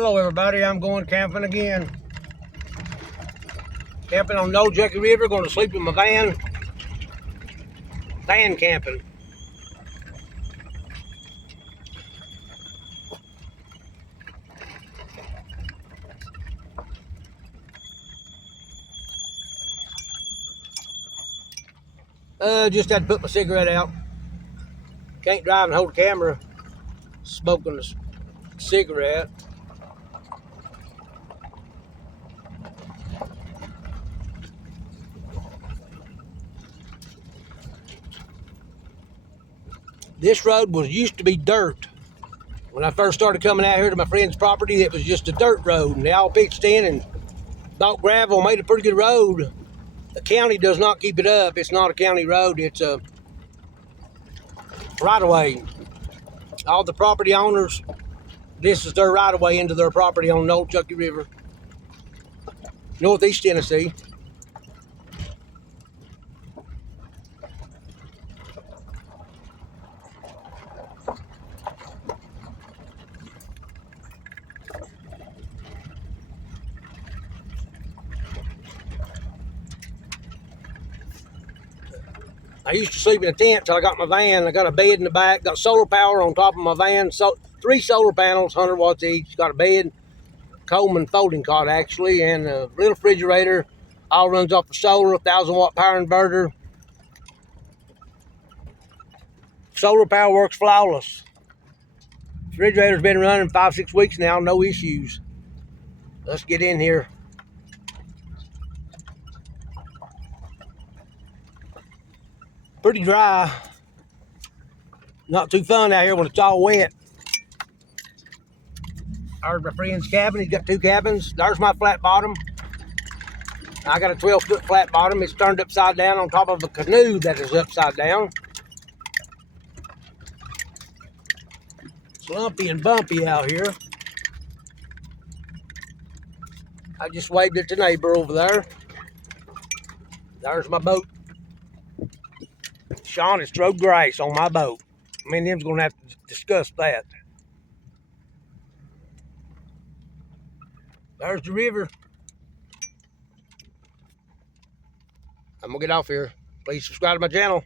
Hello everybody, I'm going camping again. Camping on Nolichucky River, going to sleep in my van. Van camping. Just had to put my cigarette out. Can't drive and hold the camera smoking a cigarette. This road used to be dirt. When I first started coming out here to my friend's property, it was just a dirt road, and they all pitched in and bought gravel, made a pretty good road. The county does not keep it up. It's not a county road, it's a right-of-way. All the property owners, this is their right-of-way into their property on Nolichucky River, northeast Tennessee. I used to sleep in a tent till I got my van. I got a bed in the back, got solar power on top of my van, so 3 solar panels, 100 watts each, got a bed, Coleman folding cot actually, and a little refrigerator. All runs off the solar, 1,000-watt power inverter. Solar power works flawless. Refrigerator's been running 5-6 weeks now, no issues. Let's get in here. Pretty dry. Not too fun out here when it's all wet. There's my friend's cabin. He's got 2 cabins. There's my flat bottom. I got a 12-foot flat bottom. It's turned upside down on top of a canoe that is upside down. It's lumpy and bumpy out here. I just waved at the neighbor over there. There's my boat. Sean has thrown grass on my boat. Me and him's gonna have to discuss that. There's the river. I'm gonna get off here. Please subscribe to my channel.